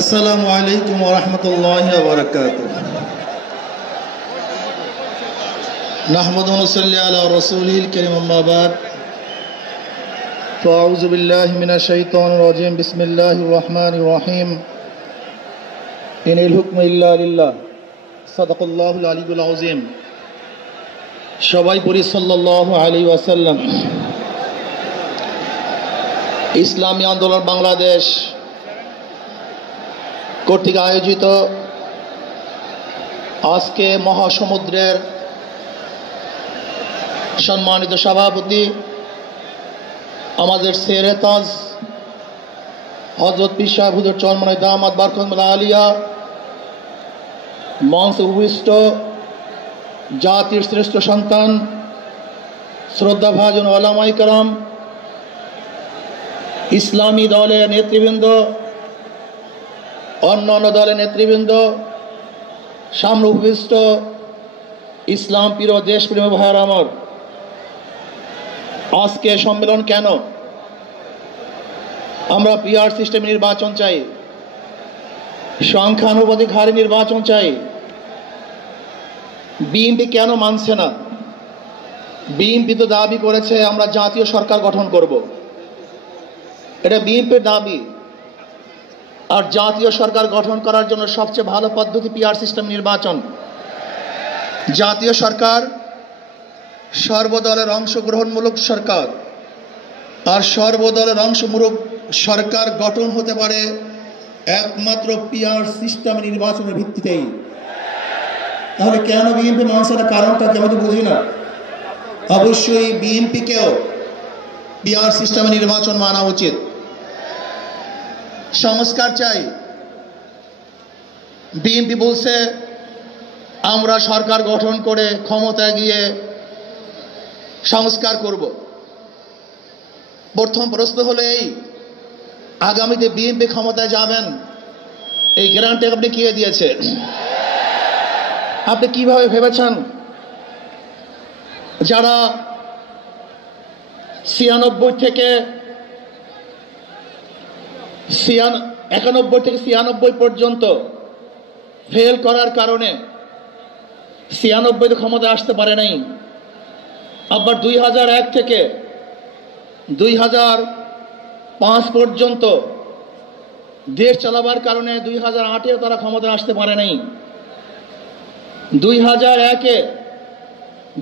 আসসালামু আলাইকুম ওয়া রাহমাতুল্লাহি ওয়া বারাকাতুহু। নাহমাদু ওয়া নুসাল্লি আলা রাসূলিল কারীম, আম্মা বাদ। ফাআউযু বিল্লাহি মিনাশ শাইতানির রাজীম। বিসমিল্লাহির রাহমানির রাহিম। ইনিল হুকমু ইল্লা লিল্লাহ। সাদাকাল্লাহুল আলিয়্যুল আযীম। সবাই পড়ি সাল্লাল্লাহু আলাইহি ওয়াসাল্লাম। ইসলামী আন্দোলন বাংলাদেশ কর্তৃক আয়োজিত আজকে মহাসমুদ্রের সম্মানিত সভাপতি আমাদের শেরে তাজ হযরত পীর সাহেব হুজুর চরমনাই দামাত বারকাতুহুল আলিয়া, মঞ্চে উপবিষ্ট জাতির শ্রেষ্ঠ সন্তান শ্রদ্ধাভাজন ওলামায়ে কেরাম, ইসলামী দলের নেতৃবৃন্দ, অন্যান্য দলের নেতৃবৃন্দ, সামনে উপবিষ্ট ইসলাম প্রিয় দেশপ্রেমী ভাইয়েরা আমার, আজকে সম্মেলন কেন? আমরা পিআর সিস্টেম নির্বাচন চাই, সংখ্যানুপাতিক হারে নির্বাচন চাই। বিএনপি কেন মানছে না? বিএনপি তো দাবি করেছে আমরা জাতীয় সরকার গঠন করব, এটা বিএনপির দাবি। আর জাতীয় সরকার গঠন করার জন্য সবচেয়ে ভালো পদ্ধতি পিআর সিস্টেম নির্বাচন। জাতীয় সরকার সর্বদলের অংশগ্রহণমূলক সরকার, আর সর্বদলের অংশমূলক সরকার গঠন হতে পারে একমাত্র পিআর সিস্টেম নির্বাচনের ভিত্তিতেই। তাহলে কেন বিএনপি মানছে না? কারণটা কি আমি তো বুঝি না। অবশ্যই বিএনপিকেও পিআর সিস্টেমে নির্বাচন মানা উচিত। সংস্কার চাই। বিএনপি বলছে আমরা সরকার গঠন করে ক্ষমতায় গিয়ে সংস্কার করব। প্রথম প্রশ্ন হলো এই, আগামীতে বিএনপি ক্ষমতায় যাবেন, এই গ্যারান্টি আপনি কে দিয়েছে? আপনি কিভাবে ভেবেছেন যারা 91 থেকে 96 পর্যন্ত ফেল করার কারণে 96 ক্ষমতায় আসতে পারে নাই, আবার 2001 থেকে 2005 পর্যন্ত দেশ চালাবার কারণে 2008-এ তারা ক্ষমতায় আসতে পারে নাই। 2001-এ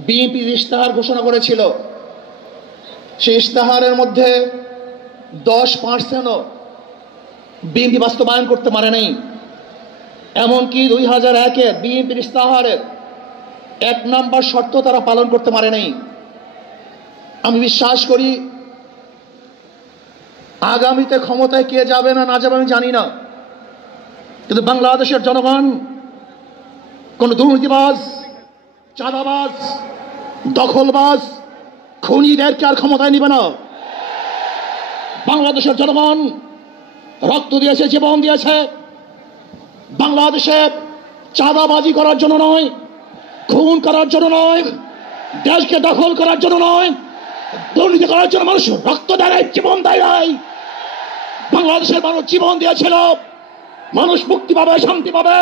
বিএনপি ইশতেহার ঘোষণা করেছিল, সেই ইশতেহারের মধ্যে 10%ও বিএনপি বাস্তবায়ন করতে পারে নাই। এমনকি 2001-এ বিএনপির ইশতেহারের 1 নম্বর শর্ত তারা পালন করতে পারে নাই। আমি বিশ্বাস করি আগামীতে ক্ষমতায় কে যাবে না যাবে আমি জানি না, কিন্তু বাংলাদেশের জনগণ কোন দুর্নীতিবাজ, চাঁদাবাজ, দখলবাজ, খুনিদেরকে আর ক্ষমতায় নিবে না। বাংলাদেশের জনগণ রক্ত দিয়েছে, জীবন দিয়েছে বাংলাদেশে চাঁদাবাজি করার জন্য নয়, খুন করার জন্য নয়, দেশকে দখল করার জন্য নয়, দুর্নীতি করার জন্য মানুষ রক্ত দেয়, জীবন দেয় নাই। বাংলাদেশের মানুষ জীবন দিয়েছিল, মানুষ মুক্তি পাবে, শান্তি পাবে।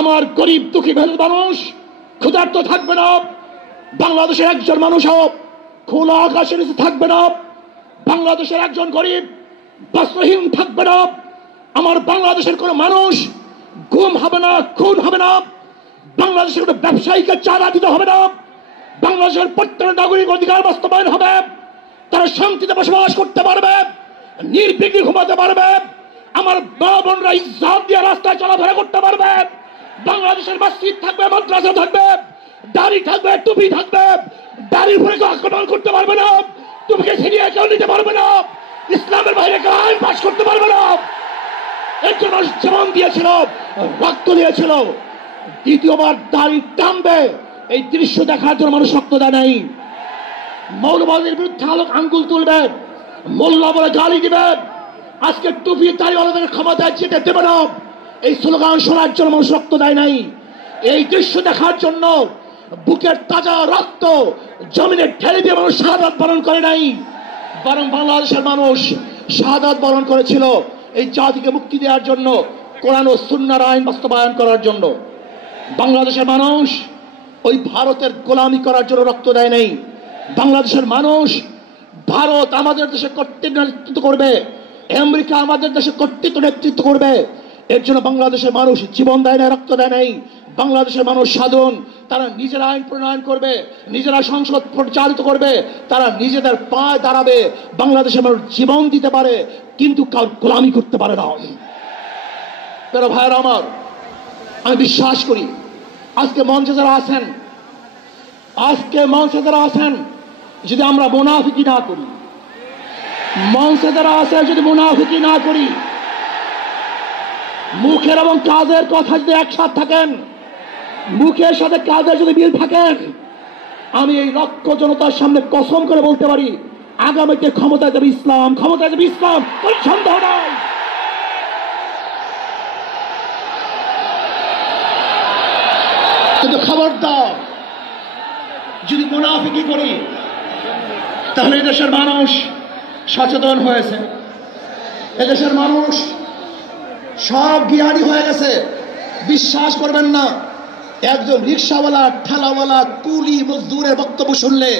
আমার গরিব দুঃখী মানুষ ক্ষুধার্ত থাকবে না। বাংলাদেশের একজন মানুষ খোলা আকাশের নিচে থাকবে না। বাংলাদেশের একজন গরিব বস্ত্রহীন থাকবে না। আমার বাংলাদেশের কোন মানুষ গুম হবে না, খুন হবে না। বাংলাদেশের কোন ব্যবসায়ীকে চাঁদা দিতে হবে না। বাংলাদেশের প্রত্যেক নাগরিক অধিকার বাস্তবায়ন হবে, তারা শান্তিতে বসবাস করতে পারবে, নির্বিঘ্নে ঘুমাতে পারবে। আমার মা বোনরা ইজ্জত দিয়ে রাস্তায় চলাফেরা করতে পারবে। বাংলাদেশের মসজিদ থাকবে, মাদ্রাসা থাকবে, দাড়ি থাকবে, টুপি থাকবে। দাড়ির উপরে কেউ আক্রমণ করতে পারবে না, টুপিকে ছিনিয়ে কেউ নিতে পারবে না, ইসলামের বাইরে কেউ আইন পাস করতে পারবে না। এর জন্য জীবন দিয়েছিল, রক্ত দিয়েছিল। দ্বিতীয়বার দাড়ি টানবে এই দৃশ্য দেখার জন্য মানুষ রক্ত দেয় নাই। মৌলবাদীর বিরুদ্ধে আঙ্গুল তুলবে, মোল্লা বলে গালি দিবে, আজকে টুপি দাড়িওয়ালাদের ক্ষমতায় যেতে দেবে না, এই স্লোগান শোনার জন্য মানুষ রক্ত দেয় নাই। এই দৃশ্য দেখার জন্য বুকের তাজা রক্ত জমিনে ঢেলে দিয়ে মানুষ শাহাদাত বরণ করে নাই, বরং বাংলাদেশের মানুষ শাহাদাত বরণ করেছিল এই জাতিকে মুক্তি দেওয়ার জন্য, কোরআন ও সুন্নাহর আইন বাস্তবায়ন করার জন্য। বাংলাদেশের মানুষ ওই ভারতের গোলামি করার জন্য রক্ত দেয় নাই। বাংলাদেশের মানুষ ভারত আমাদের দেশে কর্তৃত্ব নেতৃত্ব করবে, আমেরিকা আমাদের দেশে কর্তৃত্ব নেতৃত্ব করবে, এর জন্য বাংলাদেশের মানুষ জীবন দেয় না, রক্ত দেয় নাই। বাংলাদেশের মানুষ সাধন, তারা নিজেরা আইন প্রণয়ন করবে, নিজেরা সংসদ পরিচালিত করবে, তারা নিজেদের পায়ে দাঁড়াবে। বাংলাদেশের মানুষ জীবন দিতে পারে কিন্তু কার গোলামি করতে পারে না। প্রিয় ভাইয়েরা আমার, আমি বিশ্বাস করি আজকে মঞ্চে যারা আছেন যদি আমরা মুনাফিকি না করি, মঞ্চে যারা আছে যদি মুনাফিকি না করি, মুখের এবং কাজের কথা যদি একসাথে থাকেন, মুখের সাথে কাজের যদি মিল থাকেন, আমি এই লক্ষ জনতার সামনে কসম করে বলতে পারি আগামীতে ক্ষমতায় যাবে ইসলাম, ক্ষমতায় যাবে ইসলাম, কোনো সন্দেহ নাই। কিন্তু খবরদার যদি মুনাফিকি করি তাহলে এদেশের মানুষ সচেতন হয়েছে, এদেশের মানুষ সব জ্ঞানী হয়ে গেছে। বিশ্বাস করবেন না, একজন রিক্সাওয়ালা, ঠেলাওয়ালা, কুলি মজদুরের বক্তব্য শুনলে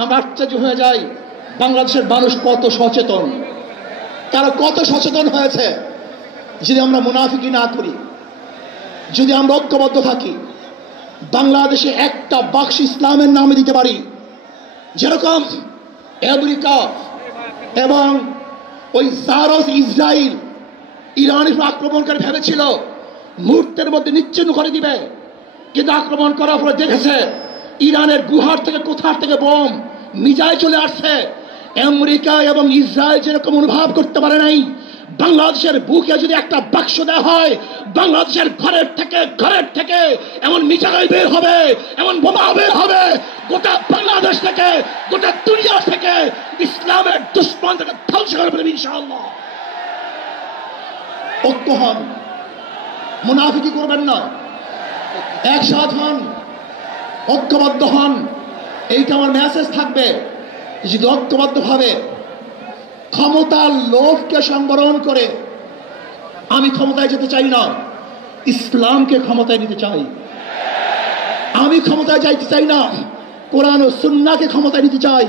আমরা আশ্চর্য হয়ে যাই বাংলাদেশের মানুষ কত সচেতন, তারা কত সচেতন হয়েছে। যদি আমরা মুনাফিকি না করি, যদি আমরা ঐক্যবদ্ধ থাকি, বাংলাদেশে একটা বাক্স ইসলামের নামে দিতে পারি, যেরকম আমেরিকা এবং ওই জারস ইসরায়েল ইরানের আক্রমণকারী ভেবেছিল মুহূর্তের মধ্যে নিচ্ছিন্ন করে দিবে, কিন্তু আক্রমণ করার পরে দেখেছে ইরানের গুহার থেকে কোথার থেকে বোম মিজাইল চলে আসছে। আমেরিকা এবং ইসরায়েল যেরকম অনুভব করতে পারে নাই, বাংলাদেশের বুকে যদি একটা বাক্স দেওয়া হয়, বাংলাদেশের ঘরের থেকে এমন মিসাইল বের হবে, এমন বোমা বের হবে, গোটা বাংলাদেশ থেকে, গোটা দুনিয়া থেকে ইসলামের দুশ্মন থেকে ধ্বংস করে ফেলবে ইনশাআল্লাহ। ঐক্য হন, মুনাফিকি করবেন না, একসাথ হন, ঐক্যবদ্ধ হন, এইটা আমার মেসেজ থাকবে। যদি ঐক্যবদ্ধভাবে ক্ষমতার লোভকে সংবরণ করে, আমি ক্ষমতায় যেতে চাই না, ইসলামকে ক্ষমতায় নিতে চাই। আমি ক্ষমতায় যাইতে চাই না, কোরআন ও সুন্নাহকে ক্ষমতায় নিতে চাই।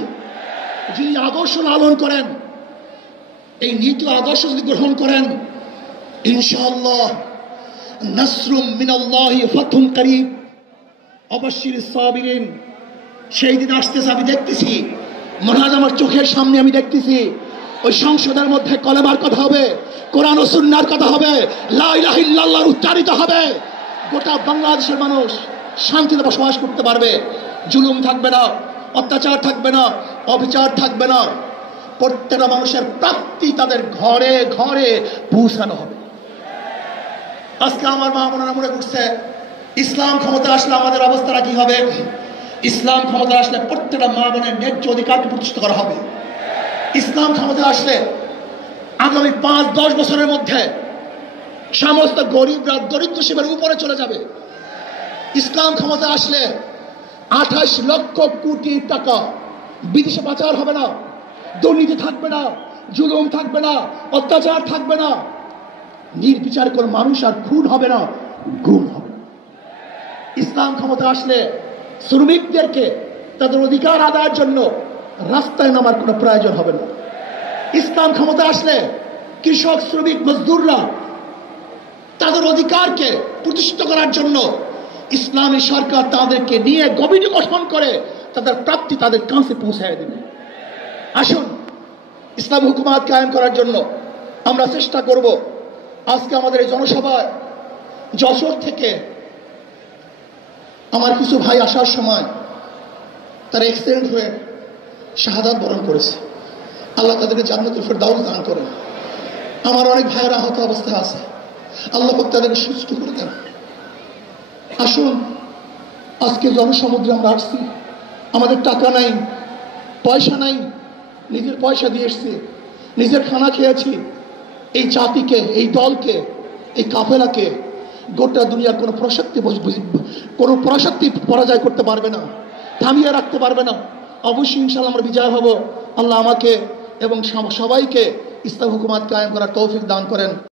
যিনি আদর্শ লালন করেন, এই নীতি আদর্শ যদি গ্রহণ করেন, ইনশাআল্লাহ নাসরুম মিনাল্লাহি ফাতহুন করিব, অবশ্যই সাবিরিন, সেই দিন আসতেছে। আমি দেখতেছি, মনে হয় আমার চোখের সামনে আমি দেখতেছি ওই সংসদের মধ্যে কলেমার কথা হবে, কোরআন ও সুন্নাহর কথা হবে, লা ইলাহা ইল্লাল্লাহ উচ্চারিত হবে। গোটা বাংলাদেশের মানুষ শান্তিতে বসবাস করতে পারবে, জুলুম থাকবে না, অত্যাচার থাকবে না, অবিচার থাকবে না। প্রত্যেকটা মানুষের প্রাপ্তি তাদের ঘরে ঘরে পৌঁছানো হবে। আজকে আমার মা বোনেরা মনে করছে ইসলাম ক্ষমতা আসলে আমাদের অবস্থাটা কি হবে। ইসলাম ক্ষমতা আসলে প্রত্যেকটা মা বোনের ন্যায্য অধিকারকে প্রতিষ্ঠিত করা হবে। ইসলাম ক্ষমতা আসলে আগামী 5-10 বছরের মধ্যে সমস্ত গরিবরা দরিদ্র সীমার উপরে চলে যাবে। ইসলাম ক্ষমতা আসলে 28 লক্ষ কোটি টাকা বিদেশে পাচার হবে না, দুর্নীতি থাকবে না, জুলুম থাকবে না, অত্যাচার থাকবে না, নির্বিচার কোনো মানুষ আর খুন হবে না, গুম হবে। ইসলাম ক্ষমতা আসলে শ্রমিকদেরকে তাদের অধিকার আদায়ের জন্য রাস্তায় নামার কোনো প্রয়োজন হবে না। ইসলাম ক্ষমতা আসলে কৃষক, শ্রমিক, মজদুররা তাদের অধিকারকে প্রতিষ্ঠিত করার জন্য ইসলামী সরকার তাদেরকে নিয়ে কমিটি গঠন করে তাদের প্রাপ্তি তাদের কাছে পৌঁছায় দেবে। আসুন ইসলাম হুকুমাত কায়েম করার জন্য আমরা চেষ্টা করব। আজকে আমাদের এই জনসভায় যশোর থেকে আমার কিছু ভাই আসার সময় তারা অ্যাক্সিডেন্ট হয়ে শাহাদাত বরণ করেছে। আল্লাহ তাদেরকে জান্নাতুল ফেরদাউস দান করেন। আমার অনেক ভাইয়েরা আহত অবস্থায় আছে, আল্লাহ পাক তাদেরকে সুস্থ করে দেন। আসুন আজকে জনসমুদ্রে আমরা আসছি, আমাদের টাকা নাই, পয়সা নাই, নিজের পয়সা দিয়ে এসছি, নিজের খানা খেয়েছি। এই জাতিকে, এই দলকে, এই কাফেলাকে গোটা দুনিয়ার কোনো পরাশক্তি পরাজয় করতে পারবে না, থামিয়ে রাখতে পারবে না। অবশ্যই ইনশাআল্লাহ আমরা বিজয় হব। আল্লাহ আমাকে এবং সবাইকে ইসলাম হুকুমাত কায়েম করার তৌফিক দান করেন।